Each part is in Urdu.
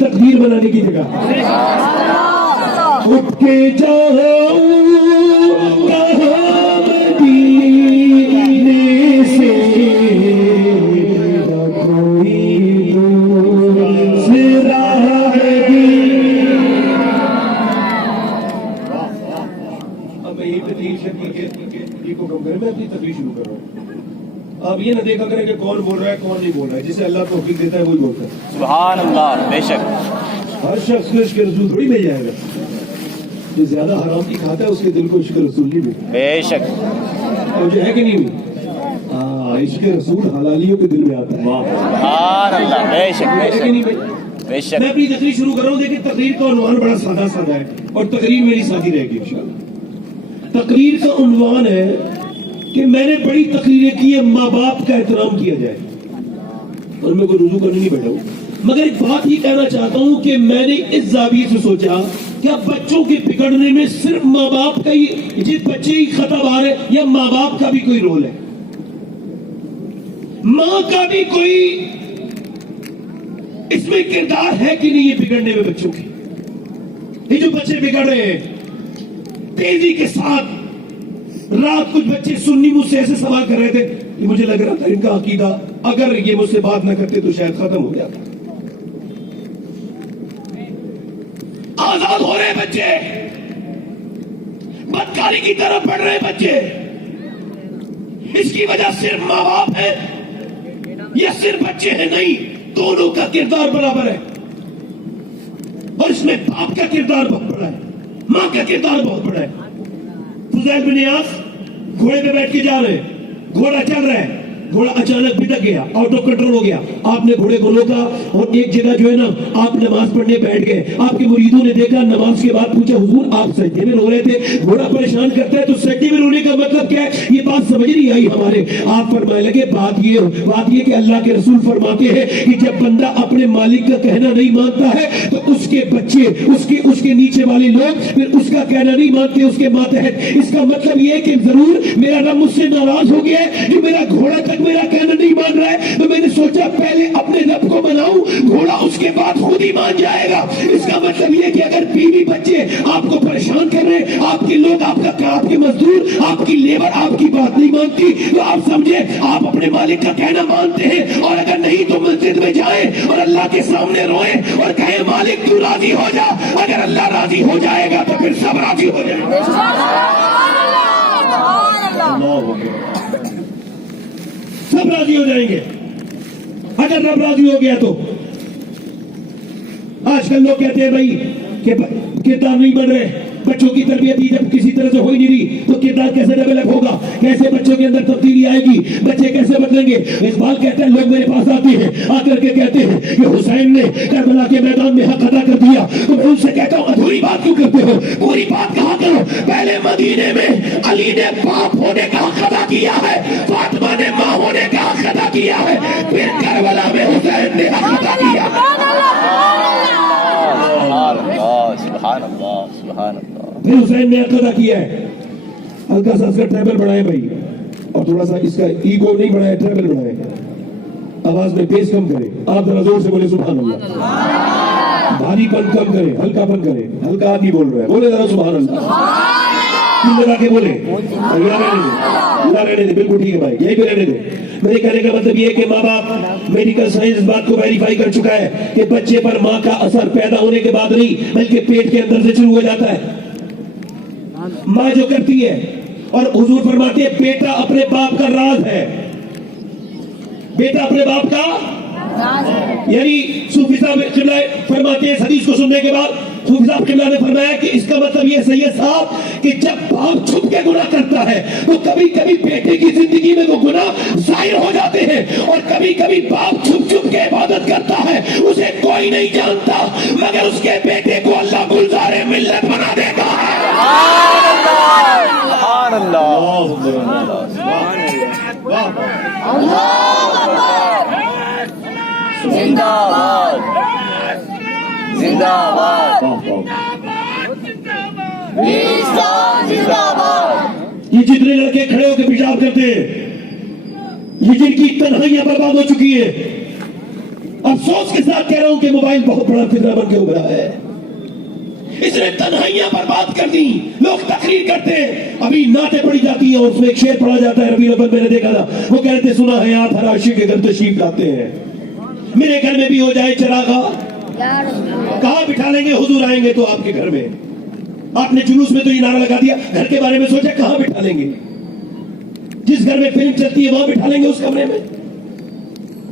تقدیر بنانے کی جگہ اٹھ کے جاؤ مدینے سے کوئی دوسرا ہے. اب میں یہ تقریر کو کم کریں, میں اپنی تقریر شروع کر رہا ہوں. آپ یہ نہ دیکھا کریں کہ کون بول رہا ہے کون نہیں بول رہا ہے, جسے اللہ توفیق دیتا ہے وہی بولتا ہے. سبحان اللہ. بے شک ہر شخص کو عشق رسول تھوڑی مل جائے گا. جو زیادہ حرام کی کھاتا ہے اس کے دل کو عشق رسول نہیں ملتا. بے شک اور جو ہے کہ نہیں ملتا, عشق رسول حلالیوں کے دل میں آتا ہے. سبحان اللہ. بے شک بے شک بے شک. میں اپنی تقریر شروع کر رہا ہوں. دیکھیں تقریر کا عنوان بڑا سادہ سادہ ہے اور تقریر میری سادی رہے گی انشاءاللہ. تقریر کا عنوان ہے کہ میں نے بڑی تقریریں کی ہیں, ماں باپ کا احترام کیا جائے. اور میں کوئی رجوع کرنے نہیں بیٹھا ہوں, مگر ایک بات ہی کہنا چاہتا ہوں کہ میں نے اس زاویے سے سوچا کہ بچوں کے بگڑنے میں صرف ماں باپ کا ہی, جس بچے ہی خطا بار ہے, یا ماں باپ کا بھی کوئی رول ہے, ماں کا بھی کوئی اس میں کردار ہے کہ نہیں یہ بگڑنے میں بچوں کے. یہ جو بچے بگڑ رہے ہیں تیزی کے ساتھ, رات کچھ بچے سنی مجھ سے ایسے سوال کر رہے تھے کہ مجھے لگ رہا تھا ان کا عقیدہ اگر یہ مجھ سے بات نہ کرتے تو شاید ختم ہو جاتا. آزاد ہو رہے بچے, بدکاری کی طرف بڑھ رہے بچے. اس کی وجہ صرف ماں باپ ہے یا صرف بچے ہیں؟ نہیں, دونوں کا کردار برابر ہے. اور اس میں باپ کا کردار بہت بڑا ہے, ماں کا کردار بہت بڑا ہے. فضیل بن عیاض گھوڑے پہ بیٹھ کے جا رہے ہیں, گھوڑا چل رہا ہے, گھوڑا اچانک بھٹک گیا, آؤٹ آف کنٹرول ہو گیا. آپ نے گھوڑے کو روکا اور ایک جگہ جو ہے نا آپ نماز پڑھنے بیٹھ گئے. آپ کے مریدوں نے دیکھا, نماز کے بعد پوچھا حضور آپ سجدے میں رو رہے تھے, گھوڑا پریشان کرتا ہے تو سجدے میں رونے کا مطلب کیا ہے؟ یہ بات سمجھ نہیں آئی ہمارے. آپ فرمائے لگے بات یہ کہ اللہ کے رسول فرماتے ہیں کہ جب بندہ اپنے مالک کا کہنا نہیں مانتا ہے تو اس کے بچے, اس کے نیچے والے لوگ پھر اس کا کہنا نہیں مانتے, اس کے ماتحت. اس کا مطلب یہ ہے کہ ضرور میرا رب مجھ سے ناراض ہو گیا ہے جو میرا گھوڑا تک میرا کہنا نہیں مان رہا ہے. تو میں نے سوچا پہلے اپنے رب کو مناؤں, گھوڑا اس کے بعد خود ہی مان جائے گا. اس کا مطلب یہ کہ اگر بیوی بچے آپ کو پریشان کر رہے, آپ کے لوگ, آپ کے مزدور, آپ کی لیبر آپ کی بات نہیں مانتی, تو آپ سمجھے آپ اپنے مالک کا کہنا مانتے ہیں. اور اگر نہیں تو مسجد میں جائیں اور اللہ کے سامنے روئیں اور کہیں مالک تو راضی ہو جا. اگر اللہ راضی ہو جائے گا تو پھر سب راضی ہو جائیں گے. سب راضی ہو جائیں گے اگر رب راضی ہو گیا تو. آج کل لوگ کہتے ہیں بھائی کہ کردار نہیں بن رہے, بچوں کی تربیت ہی جب کسی طرح سے ہو ہی نہیں رہی تو کردار کیسے ڈیولپ ہوگا, کیسے بچوں کے اندر تبدیلی آئے گی, بچے کیسے بدلیں گے. اقبال کہتے ہیں لوگ میرے پاس آتے ہیں, آ کر کے کہتے ہیں کہ حسین نے کربلا کے میدان میں حق ادا کر دیا. تو میں ان سے کہتا ہوں ادھوری بات کیوں کرتے ہو, پوری بات کہا کرو. پہلے مدینے میں علی نے باپ ہونے کا حق ادا کیا ہے, فاطمہ نے ماں ہونے کا حق ادا کیا ہے, پھر کربلا میں حسین نے حق ادا کیا. سبحان اللہ سبحان اللہ. پھر حسین نے حق ادا کیا ہے. ہلکا سا اس کا ٹریبل بڑھائے بھائی, اور تھوڑا سا اس کا ایگو نہیں بڑھائے, ٹریبل بڑھائے, آواز میں بیس کم کرے. آپ ذرا زور سے بولے سبحان اللہ. بھاری پن کم کرے, ہلکا پن کرے. ہلکا آدمی بول رہا ہے, بولے ذرا سبحان اللہ. لگا کے بولے, رہنے دے, بالکل ٹھیک ہے بھائی, یہی پہ رہنے دے. میرے کہنے کا مطلب یہ ہے کہ ماں باپ, میڈیکل سائنس اس بات کو ویریفائی کر چکا ہے کہ بچے پر ماں کا اثر پیدا ہونے کے بعد نہیں بلکہ پیٹ کے اندر سے شروع ہو جاتا ہے. ماں جو کرتی ہے, اور حضور فرماتے ہیں بیٹا اپنے باپ کا راز ہے, بیٹا اپنے باپ کا, یعنی صوفی صاحب قبلہ فرماتے ہیں اس حدیث کو سننے کے بعد, صوفی صاحب قبلہ نے فرمایا کہ اس کا مطلب یہ سید صاحب کہ جب باپ چھپ کے گناہ کرتا ہے تو کبھی کبھی بیٹے کی زندگی میں وہ گناہ ظاہر ہو جاتے ہیں, اور کبھی کبھی باپ چھپ چھپ کے عبادت کرتا ہے, اسے کوئی نہیں جانتا مگر اس کے بیٹے کو اللہ گلزار ملت بنا دیتا ہے. سبحان اللہ. زندہ باد زندہ باد زندہ باد. یہ جتنے لڑکے کھڑے ہو کے پیشاب کرتے ہیں, یہ جن کی تنہائیاں برباد ہو چکی ہے, اب افسوس کے ساتھ کہہ رہا ہوں کہ موبائل بہت بڑا فتنہ بن کے ابھرا ہے. اس نے تنہائیاں برباد کر دی. لوگ تقریر کرتے ہیں, ابھی نعتیں پڑھی جاتی ہیں اور اس میں ایک شعر پڑھا جاتا ہے, ربیع الاول میں نے دیکھا تھا, وہ کہتے ہیں سنا ہے آپ ہر عاشق کے گھر تشریف لاتے ہیں, میرے گھر میں بھی ہو جائے چراغا, کہاں بٹھا لیں گے حضور آئیں گے تو آپ کے گھر میں. آپ نے جلوس میں تو یہ نعرہ لگا دیا, گھر کے بارے میں سوچا کہاں بٹھا لیں گے؟ جس گھر میں فلم چلتی ہے وہاں بٹھا لیں گے اس کمرے میں.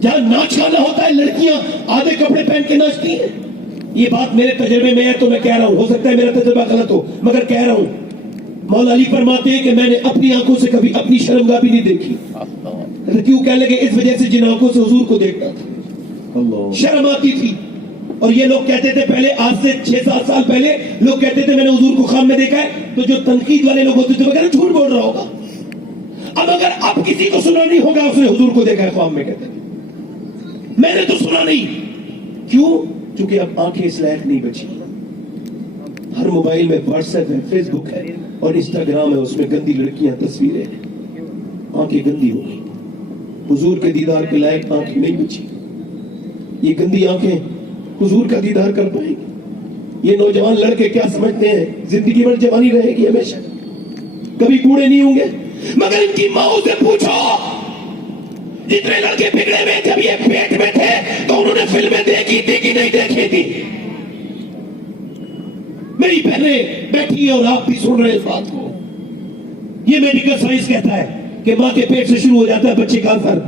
جہاں ناچ گانا ہوتا ہے لڑکیاں آدھے کپڑے پہن کے ناچتی ہیں. یہ بات میرے تجربے میں ہے تو میں کہہ رہا ہوں, ہو سکتا ہے میرا تجربہ غلط ہو مگر کہہ رہا ہوں. مولا علی فرماتے ہیں کہ میں نے اپنی آنکھوں سے کبھی اپنی شرمگاہ بھی نہیں دیکھی. کیوں کہنے لگے؟ اس وجہ سے جن آنکھوں سے حضور کو دیکھتا تھا شرم آتی تھی. اور یہ لوگ کہتے تھے پہلے, آج سے 6-7 سال پہلے لوگ کہتے تھے میں نے حضور کو خواب میں دیکھا ہے, تو جو تنقید والے لوگ ہوتے تھے وہ کہتے جھوٹ بول رہا ہوگا. اب اگر اب کسی کو سنا نہیں ہوگا اس نے حضور کو دیکھا ہے خواب میں, کہتے تھے میں نے تو سنا نہیں. کیوں؟ کیونکہ اب آنکھیں اس لائق نہیں بچی. ہر موبائل میں واٹس ایپ ہے, فیس بک ہے اور انسٹاگرام ہے, اس میں گندی لڑکیاں تصویریں ہیں. آنکھیں گندی ہو گئی. حضور کے دیدار کے لائق آنکھیں نہیں بچی. یہ گندی آنکھیں حضور کا دیدار کر پائیں گے؟ یہ نوجوان لڑکے کیا سمجھتے ہیں زندگی بھر جوانی رہے گی ہمیشہ, کبھی کوڑے نہیں ہوں گے؟ مگر ان کی ماں سے پوچھو, جتنے لڑکے بگڑے ہوئے جب یہ پیٹ میں تھے تو انہوں نے فلمیں دیکھی تھی کہ نہیں دیکھی تھی؟ میری بہنیں بیٹھی ہیں اور آپ بھی سن رہے ہیں اس بات کو. یہ میڈیکل سائنس کہتا ہے کہ ماں کے پیٹ سے شروع ہو جاتا ہے بچے کا اثر.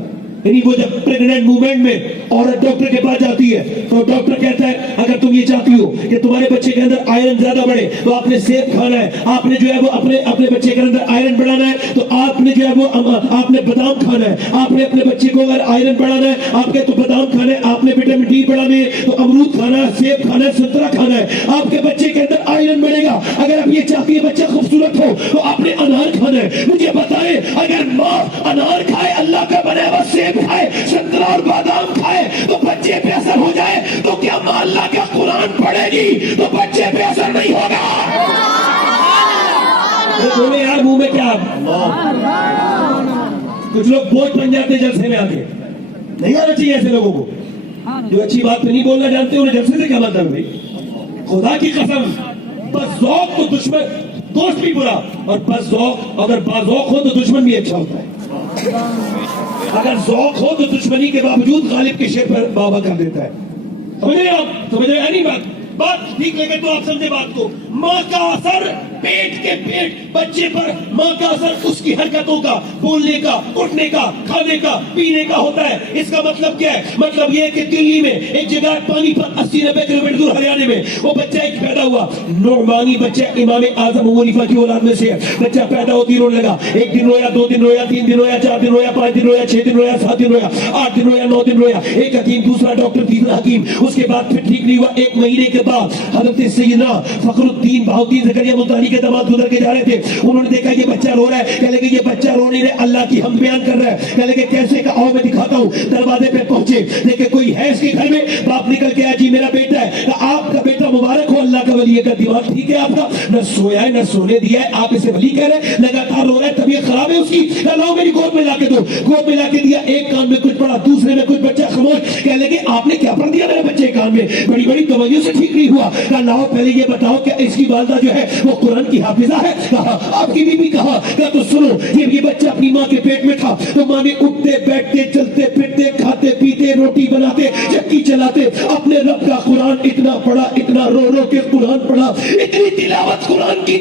یعنی وہ جب پریگننٹ موومنٹ میں عورت ڈاکٹر کے پاس جاتی ہے تو ڈاکٹر کہتا ہے اگر تم یہ چاہتی ہو کہ تمہارے بچے کے اندر آئرن زیادہ بڑھے تو آپ نے سیب کھانا ہے, آپ نے جو ہے وہ اپنے بچے کے اندر آئرن بڑھانا ہے تو آپ نے جو ہے وہ آپ نے بادام کھانا ہے, آپ نے اپنے بچے کو اگر آئرن بڑھانا ہے آپ کے تو بادام کھانا ہے, آپ نے وٹامن ڈی بڑھانے ہے تو امرود کھانا ہے, سیب کھانا ہے, سنترا کھانا ہے, آپ کے بچے کے اندر آئرن بڑھے گا. اگر آپ یہ چاہتی ہے بچہ خوبصورت ہو تو آپ نے انار کھانا ہے. مجھے بتائیں اگر ماں انار کھائے, اللہ کا بنایا ہوا سیب کھائے, سنترا اور بادام کھائے تو بچے پہ اثر ہو جائے تو کیا ماں اللہ کا قرآن پڑھے گی تو بچے پہ اثر نہیں ہوگا؟ بولے یار منہ میں کیا, کچھ لوگ بوجھ بن جاتے جلسے میں آگے. نہیں آنا چاہیے ایسے لوگوں کو جو اچھی بات پہ نہیں بولنا جانتے. انہیں جلسے سے کیا مطلب ہے بھائی؟ خدا کی قسم, بس ذوق تو دشمن دوست بھی برا, اور بس ذوق اگر باذوق ہو تو دشمن بھی اچھا ہوتا ہے. اگر ذوق ہو تو دشمنی کے باوجود غالب کے شیر پر بابا کر دیتا ہے. سمجھ رہے آپ؟ سمجھ رہے نہیں بات ٹھیک لگے تو آپ سمجھے بات کو. ماں کا اثر پیٹ بچے پر, ماں کا اثر اس کی حرکتوں کا, بولنے کا, اٹھنے کا, کھانے کا, پینے کا ہوتا ہے. اس کا مطلب کیا ہے؟ مطلب یہ کہ دلی میں ایک جگہ پانی پر 80-90 کلومیٹر دور ہریانے میں وہ بچہ ایک پیدا ہوا, نعمانی بچہ, امام اعظم ابو حنیفہ کی اولاد میں سے ہے. بچہ پیدا ہوتی رونے لگا, 1 دن رویا, 2 دن رویا, 3 دن رویا, 4 دن رویا, 5 دن رویا, 6 دن رویا, 7 دن رویا, 8 دن رویا, 9 دن رویا. ایک حکیم, دوسرا ڈاکٹر, تیسرا حکیم. اس کے بعد پھر ٹھیک نہیں ہوا. 1 مہینے کے بعد حضرت سیدنا فخر الدین بہاؤدین زکریا ملتانی کے داماد گزر کے جا رہے تھے. انہوں نے دیکھا یہ بچہ رو رہا ہے. کہنے لگے یہ بچہ رو نہیں رہا, اللہ کی حمد بیان کر رہا ہے. کہنے لگے کیسے؟ کہ آؤ میں دکھاتا ہوں. دروازے پہ پہنچے, دیکھے کوئی ہے اس کے گھر میں. باپ نکل کے آیا, جی میرا بیٹا ہے. کہ آپ کا بیٹا مبارک ہو, اللہ کا ولی ہے. کا دماغ ٹھیک ہے آپ کا؟ نہ سویا ہے نہ سونے دیا ہے, آپ اسے ولی کہہ رہے ہیں. لگاتار رو رہا ہے, طبیعت خراب ہے اس کی. لاؤ میری گود میں لا کے دو. گود میں لا کے دیا, ایک کان میں کچھ پڑا, دوسرے میں کچھ. بچہ خاموش. کہنے لگے آپ نے کیا پڑھ دیا میرے بچے کے کان میں؟ بڑی بڑی دوائیوں سے ٹھیک نہیں ہوا. کہا لاؤ پہلے یہ بتاؤ کہ اس کی والدہ جو ہے وہ قرآن کی حافظہ ہے؟ کہا آپ کی بیوی. کہا تو سنو, یہ بچہ اپنی ماں کے پیٹ میں تھا تو ماں نے اٹھتے بیٹھتے چلتے پھرتے کھاتے پیتے روٹی بناتے چکی چلاتے اپنے رب کا قرآن اتنا پڑھا, اتنا رو رو کے قرآن پڑھا, اتنی تلاوت قرآن کی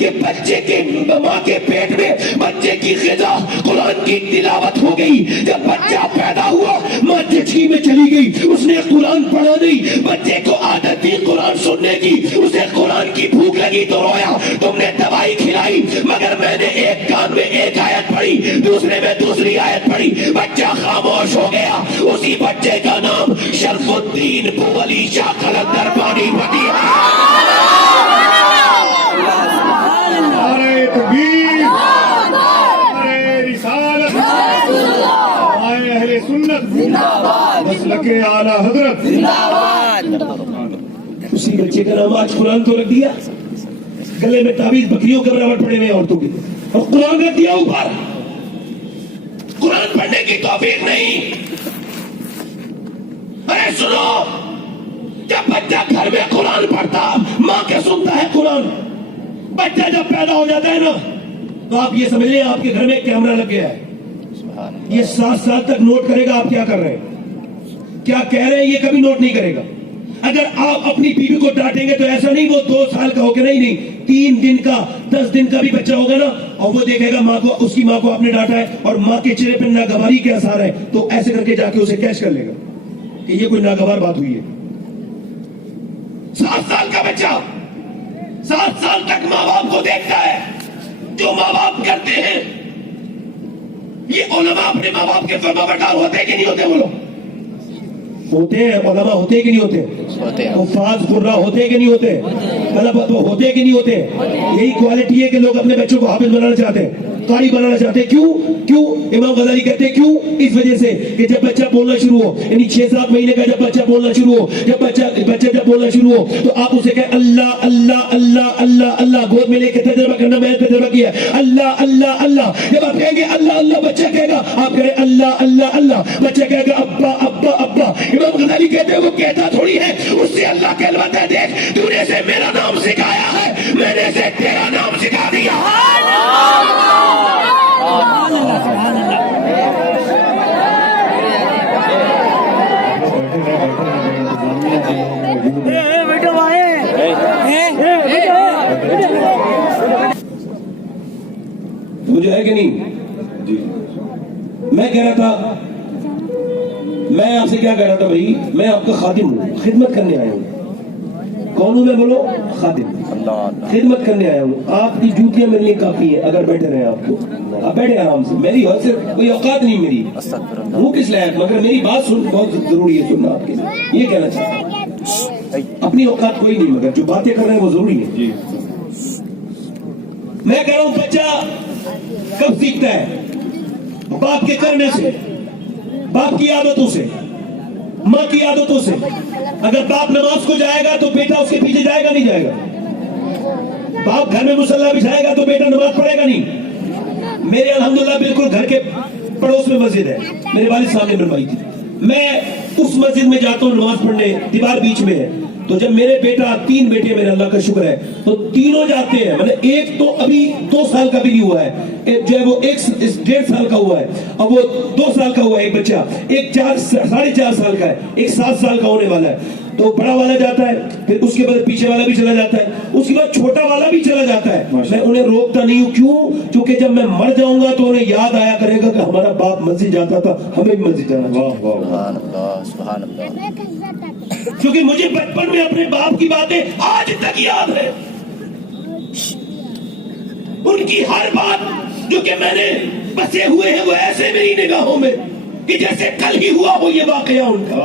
کہ بچے کے ماں کے پیٹ میں بچے کی غذا قرآن کی تلاوت ہو گئی. جب بچہ پیدا ہوا ماں جھچکی میں چلی گئی, اس نے قرآن پڑھا نہیں. بچے کو عادت تھی قرآن سننے کی, اسے قرآن کی بھوک لگی تو رویا. تم نے دوائی کھلائی مگر میں نے ایک کان میں ایک آیت پڑھی, دوسرے میں دوسری آیت پڑھی. بچہ خاموش ہو گیا. اسی بچے کا نام شرف الدین بولی شاہ قلندر بانی پڑی. نعرہ تکبیر, نعرہ رسالت, نعرہ اہل سنت, مسلک اعلی حضرت. اسی بچے کا نام آج قرآن تو رکھ دیا, گلے میں تعویذ بکریوں کے برابر پڑے ہوئے عورتوں کے, اور قرآن رکھ دیا اوپر. قرآن پڑھنے کی توفیق نہیں. ارے سنو، جب بچہ گھر میں قرآن پڑھتا، ماں کے سنتا ہے قرآن، بچہ جب پیدا ہو جاتا ہے نا تو آپ یہ سمجھ لیں آپ کے گھر میں ایک کیمرہ لگ گیا ہے. یہ 7 سال تک نوٹ کرے گا آپ کیا کر رہے ہیں، کیا کہہ رہے ہیں، یہ کبھی نوٹ نہیں کرے گا. اگر آپ اپنی بیوی کو ڈانٹیں گے تو ایسا نہیں وہ 2 سال کا ہو کے نہیں 3 دن کا 10 دن کا بھی بچہ ہوگا نا، اور وہ دیکھے گا ماں کو، اس کی ماں کو آپ نے ڈانٹا ہے اور ماں کے چہرے پہ ناگواری کے آثار ہے، تو ایسے کر کے جا کے اسے کیش کر لے گا کہ یہ کوئی ناگوار بات ہوئی ہے. 7 سال کا بچہ 7 سال تک ماں باپ کو دیکھتا ہے. جو ماں باپ کرتے ہیں، یہ علماء اپنے ماں باپ کے فرما بردار ہوتے کہ نہیں ہوتے؟ بولو، ہوتے ہیں. علماء ہوتے کہ نہیں ہوتے؟ حفاظ قرہ ہوتے کہ نہیں ہوتے؟ مطلب ہوتے کہ نہیں ہوتے؟ یہی کوالٹی ہے کہ لوگ اپنے بچوں کو حافظ بنانا چاہتے ہیں، قاری بنانا چاہتے ہیں. کیوں؟ امام غزالی کہتے ہیں کیوں؟ اس وجہ سے کہ جب بچہ بولنا شروع ہو، یعنی 6-7 مہینے کا جب بچہ بولنا شروع ہو، جب بچہ بولنا شروع ہو تو آپ اسے کہیں اللہ اللہ اللہ اللہ اللہ، گود میں لے کے تجربہ کرنا. میں نے تجربہ کیا ہے، اللہ اللہ اللہ. جب آپ کہیں گے اللہ اللہ، بچہ کہے گا، آپ کہیں اللہ اللہ اللہ، بچہ کہے گا ابا ابا ابا. امام غزالی کہتے ہیں وہ کہتا تھوڑی ہے، اس سے اللہ کہلواتا ہے دیکھ تو نے سے میرا نام سکھایا ہے، میں نے سے تیرا نام سکھا دیا. مجھے ہے کہ نہیں؟ میں کہہ رہا تھا، میں آپ سے کیا کہہ رہا تھا بھائی، میں آپ کا خادم ہوں، خدمت کرنے آیا ہوں. کون ہوں میں؟ بولو، خادم. خدمت کرنے آیا ہوں. آپ کی جوتیاں میرے لیے کافی ہیں اگر بیٹھے رہے آپ کو. آپ بیٹھے آرام سے، میری حد سے کوئی اوقات نہیں میری، وہ کس لائق، مگر میری بات سن بہت ضروری ہے سننا آپ کے لیے. یہ کہنا چاہتا ہوں، اپنی اوقات کوئی نہیں مگر جو باتیں کر رہے ہیں وہ ضروری ہے. میں کہہ رہا ہوں بچہ کب سیکھتا ہے؟ باپ کے کرنے سے، باپ کی عادتوں سے، ماں کی عادتوں سے. اگر باپ نماز کو جائے گا تو بیٹا اس کے پیچھے جائے گا نہیں جائے گا؟ باپ گھر میں مصلی بچھائے گا تو بیٹا نماز پڑھے گا نہیں؟ میرے الحمدللہ بالکل گھر کے پڑوس میں مسجد ہے، میرے والد صاحب نے بنوائی تھی. میں اس مسجد میں جاتا ہوں نماز پڑھنے، دیوار بیچ میں ہے. تو جب میرے بیٹا 3 بیٹے میرے اللہ کا شکر ہے تو تینوں جاتے ہیں. مطلب ایک تو ابھی 2 سال کا بھی نہیں ہوا ہے، جو ہے وہ 1.5 سال کا ہوا ہے، اور وہ 2 سال کا ہوا ہے ایک بچہ. ایک 4.5 سال کا ہے، ایک 7 سال کا ہونے والا ہے. تو بڑا والا جاتا ہے، پھر اس کے بعد پیچھے والا بھی چلا جاتا ہے، اس کے بعد چھوٹا والا بھی چلا جاتا ہے. میں انہیں روکتا نہیں ہوں. کیوں؟ کیونکہ جب میں مر جاؤں گا تو انہیں یاد آیا کرے گا کہ ہمارا باپ مسجد جاتا تھا، ہمیں بھی مسجد جانا چاہیے. کیونکہ مجھے بچپن میں اپنے باپ کی باتیں آج تک یاد ہے. ان کی ہر بات جو کہ میں نے بسے ہوئے ہیں وہ ایسے میری نگاہوں میں کہ جیسے کل ہی ہوا ہو یہ واقعہ ان کا.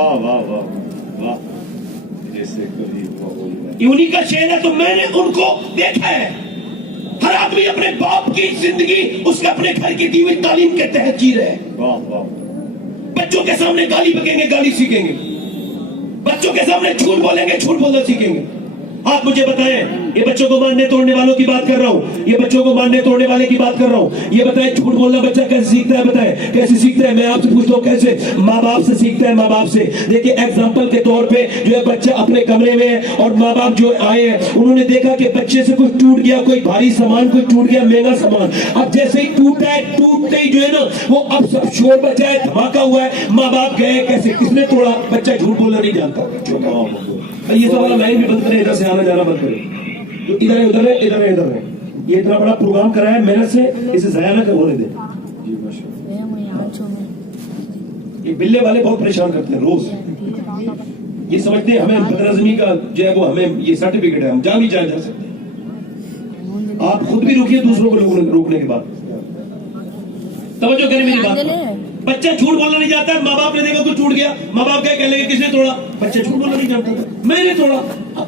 انہیں کا شعر ہے. تو میں نے ان کو دیکھا ہے. ہر آدمی اپنے باپ کی زندگی اس کے اپنے گھر کی دی ہوئی تعلیم کے تحت جی رہے ہیں. بچوں کے سامنے گالی بکیں گے، گالی سیکھیں گے. بچوں کے سامنے جھوٹ بولیں گے، جھوٹ بولنا سیکھیں گے. آپ مجھے بتائیں، یہ بچوں کو ماننے توڑنے والوں کی بات کر رہا ہوں، یہ بچوں کو ماننے توڑنے والے کی بات کر رہا ہوں. یہ بتائیں جھوٹ بولنا بچہ کیسے سیکھتا ہے؟ بتائیں کیسے سیکھتا ہے؟ میں آپ سے پوچھتا ہوں کیسے؟ ماں باپ سے سیکھتا ہے. ماں باپ سے. دیکھیں ایگزامپل کے طور پہ جو ہے بچہ اپنے کمرے میں ہے اور ماں باپ جو آئے ہیں انہوں نے دیکھا کہ بچے سے کچھ ٹوٹ گیا، کوئی بھاری سامان کوئی ٹوٹ گیا، مہنگا سامان. اب جیسے ہی ٹوٹا ہے، ٹوٹتے ہی جو ہے نا وہ اب سب شور بچا ہے، دھماکہ ہوا ہے. ماں باپ گئے کیسے، کس نے توڑا؟ بچہ جھوٹ بولنا نہیں جانتا. یہ سب والا لائن بھی بند کرے، ادھر سے آنا جانا بند کرے. ادھر ہے ادھر ہے، ادھر ہے ادھر ہے. یہ اتنا بڑا پروگرام کرایا ہے محنت سے، اسے ضائع نہ ہونے دیں. یہ بلے والے بہت پریشان کرتے ہیں روز. یہ سمجھتے ہیں ہمیں بدنظمی کا جو ہے وہ ہمیں یہ سرٹیفکیٹ ہے، ہم جا بھی جا سکتے ہیں. آپ خود بھی روکیے دوسروں کو روکنے کے بعد. توجہ کریں میری بات. بچہ جھوٹ بولنا نہیں جاتا ہے. ماں باپ نے دیکھا کچھ ٹوٹ گیا، ماں باپ کیا کہہ لیں گے کس نے توڑا؟ بچہ جھوٹ بولنا نہیں جانتا تھا، میں نے توڑا. اب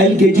LKG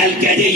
LKG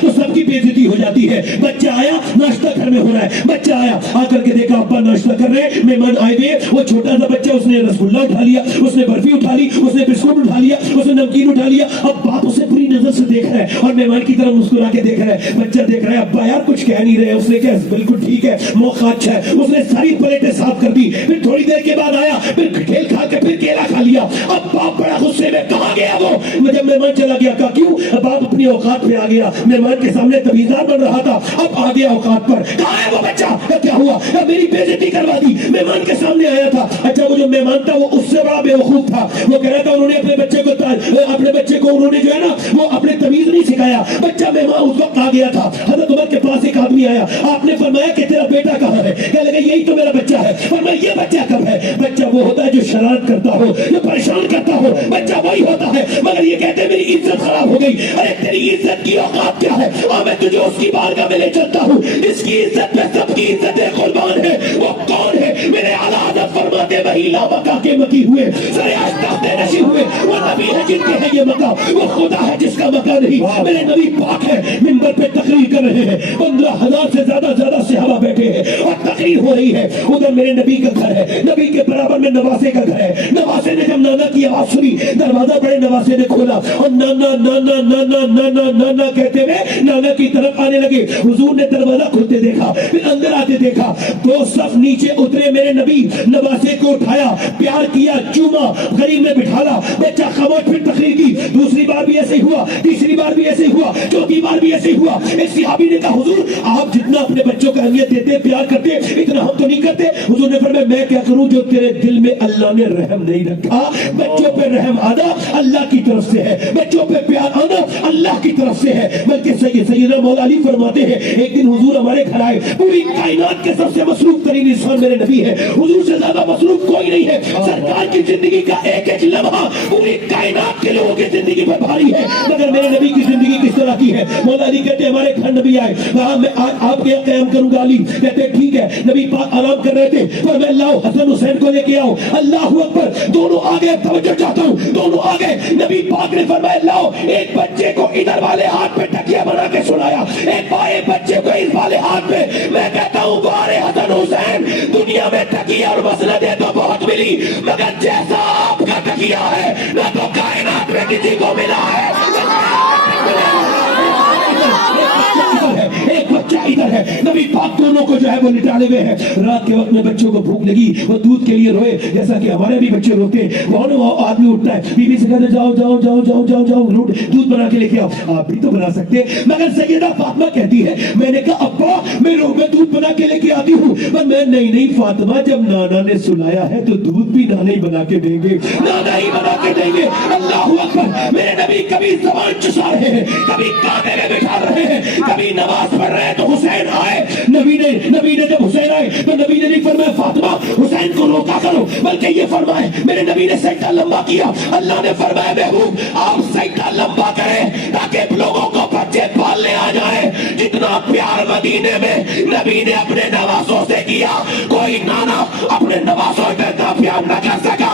تو سب کی بےعزتی ہو جاتی ہے. بچہ آیا, ناشتہ گھر میں ہو رہا ہے, بچہ آیا, آ کر کے دیکھا ابا ناشتہ کر رہے ہیں, مہمان آئے ہوئے, وہ چھوٹا سا بچہ, اس نے رسگلہ اٹھا لیا, اس نے برفی اٹھا لی, اس نے بسکٹ اٹھا لیا, اس نے نمکین اٹھا لیا. اب باپ اسے بری نظر سے دیکھ رہا ہے اور مہمان کی طرف مسکرا کے دیکھ رہا ہے. بچہ دیکھ رہا ہے ابا یار کچھ کہہ نہیں رہے. اس نے کہا بالکل ٹھیک ہے, موقع اچھا ہے. اس نے ساری پلیٹیں صاف کر دی. پھر تھوڑی دیر کے بعد آیا, پھر کھیل کھا کے پھر کیلا کھا لیا. اب باپ بڑا غصے میں, کہاں گیا وہ؟ جب مہمان چلا گیا. کہا کیوں؟ باپ اپنی اوقات پہ آ گیا, مہمان کے سامنے تمیزدار بن رہا تھا, اب آ گیا اوقات پر. کہاں ہے وہ بچہ؟ کیا ہوا؟ میری بےعزتی کروا دی, مہمان کے سامنے آیا تھا. اچھا وہ جو مہمان تھا وہ اس سے بڑا بیوقوف تھا. وہ کہہ رہا تھا انہوں نے اپنے بچے کو انہوں نے جو ہے نا وہ اپنے تمیز نہیں سکھایا. بچہ مہمان اس وقت آ گیا تھا. حضرت عمر کے پاس ایک آدمی آیا, آپ نے فرمایا کہ تیرا بیٹا کہاں ہے؟ کہنے لگا یہی تو میرا بچہ ہے. فرمایا یہ بچہ کب ہے؟ بچہ وہ ہوتا ہے جو شرارت کرتا ہو, جو پریشان کرتا ہو, بچہ وہی ہوتا ہے. مگر یہ کہتے ہیں میری عزت خراب ہو گئی. ارے تیری عزت کی اوقات کیا ہے؟ میں تجھے اس کی بارگاہ میں لے چلتا ہوں جس کی عزت میں سب کی عزتیں قربان ہے. وہ کون ہے؟ میرے اعلیٰ حضرت فرماتے وہی لا مکہ کے مکی ہوئے, سر آستہ نشی ہوئے, وہ نبی ہے جن کے ہے یہ مکہ, وہ خدا ہے جس کا مکہ نہیں. میرے نبی پاک ہے, منبر پہ تقریر کر رہے ہیں, 15,000 سے زیادہ صحابہ بیٹھے ہیں اور تقریر ہو رہی ہے. ادھر میرے نبی کا گھر ہے, نبی کے برابر میں نواسے کا گھر ہے. نواسے نے جب نانا کی آواز سنی, دروازہ بڑے نواسے نے کھولا اور نانا نانا نانا نانا نانا کہتے ہوئے نانا کی طرف آنے لگے. حضور نے دروازہ کھلتے دیکھا, پھر اندر آتے دیکھا. 2 صف نیچے اترے میرے نبی, نواسے کو اٹھایا, پیار کیا, چوما, غریب میں بٹھالا. بچہ خاموش, پھر تقریر کی. دوسری بار بھی ایسے ہوا, تیسری بار بھی ایسے ہوا, چوتھی بار بھی ایسے ہوا. ایک صحابی نے کہا حضور آپ جتنا اپنے بچوں کا اہمیت دیتے, پیار کرتے, اتنا ہم تو نہیں کرتے. حضور نے فرمایا میں کیا کروں جو تیرے دل میں اللہ نے رحم نہیں رکھا. بچوں پہ رحم آنا اللہ کی طرف سے ہے, بچوں پہ پیار آنا اللہ کی طرف سے ہے. بلکہ سیدنا مولا علی فرماتے ہیں ایک دن حضور ہمارے گھر آئے, پوری کائنات کے سب سے مصروف ترین انسان میرے نبی ہے, حضور سے زیادہ مصروف کوئی نہیں ہے. سرکار کی زندگی کا ایک ایک لمحہ پوری کائنات کے لوگوں کی زندگی پر بھاری ہے, مگر میرے نبی کی زندگی کس طرح کی ہے؟ مولا علی کہتے ہیں ہمارے گھر نبی آئے, کہا میں آپ کے قیام کروں گا. علی کہتے ہیں ٹھیک ہے. نبی پاک آرام کر رہے تھے, پر میں لاؤ حسن حسین کو لے کے آؤ. اللہ اکبر, دونوں آگے, توجہ چاہتا ہوں, دونوں آگے. نبی پاک نے فرمایا لاؤ. ایک بچے کو ادھر والے ہاتھ پہ تکیہ بنا کے سلایا, ایک بائیں بچے کو اس والے ہاتھ پہ. میں کہتا ہوں گوارے حسن حسین, دنیا میں تکیہ اور مسندیں تو بہت ملی, مگر جیسا آپ کا تکیہ ہے نہ تو کائنات میں کسی کو ملا ہے. ایک بچہ ادھر ہے, نبی پاک دونوں کو جو ہے وہ لٹالے ہوئے ہیں. رات کے وقت میں بچوں کو بھوک لگی, وہ دودھ کے لیے روئے جیسا کہ ہمارے بھی بچے روتے ہیں. وہ آدمی اٹھتا ہے, بیوی سے کہتے جاؤ جاؤ جاؤ جاؤ جاؤ جاؤ دودھ بنا کے لے کے آؤ. آپ بھی تو بنا سکتے, مگر سیدہ فاطمہ کہتی ہے میں نے کہا ابا میں دودھ بنا کے لے کے آتی ہوں, پر میں نہیں فاطمہ جب نانا نے سلایا ہے تو دودھ بھی نانا ہی بنا کے دیں گے, نانا ہی بنا کے دیں گے. اللہ اکبر. میرے نبی کبھی زبان چسا رہے ہیں, کبھی کانے میں بٹھا رہے ہیں, کبھی نماز پڑھ رہے ہیں تو حسین آئے. نبی نے جب حسین آئے تو نبی نے نہیں فرمایا فاطمہ حسین کو روکا کرو, بلکہ یہ فرمائے میرے نبی نے سجدہ لمبا کیا. اللہ نے فرمایا محبوب آپ سجدہ لمبا کریں تاکہ لوگوں کو بچے پالنے آ جائیں. جتنا پیار مدینے میں نبی نے اپنے نوازوں سے کیا, کوئی نانا اپنے نوازوں پہ اتنا پیار نہ کر سکا.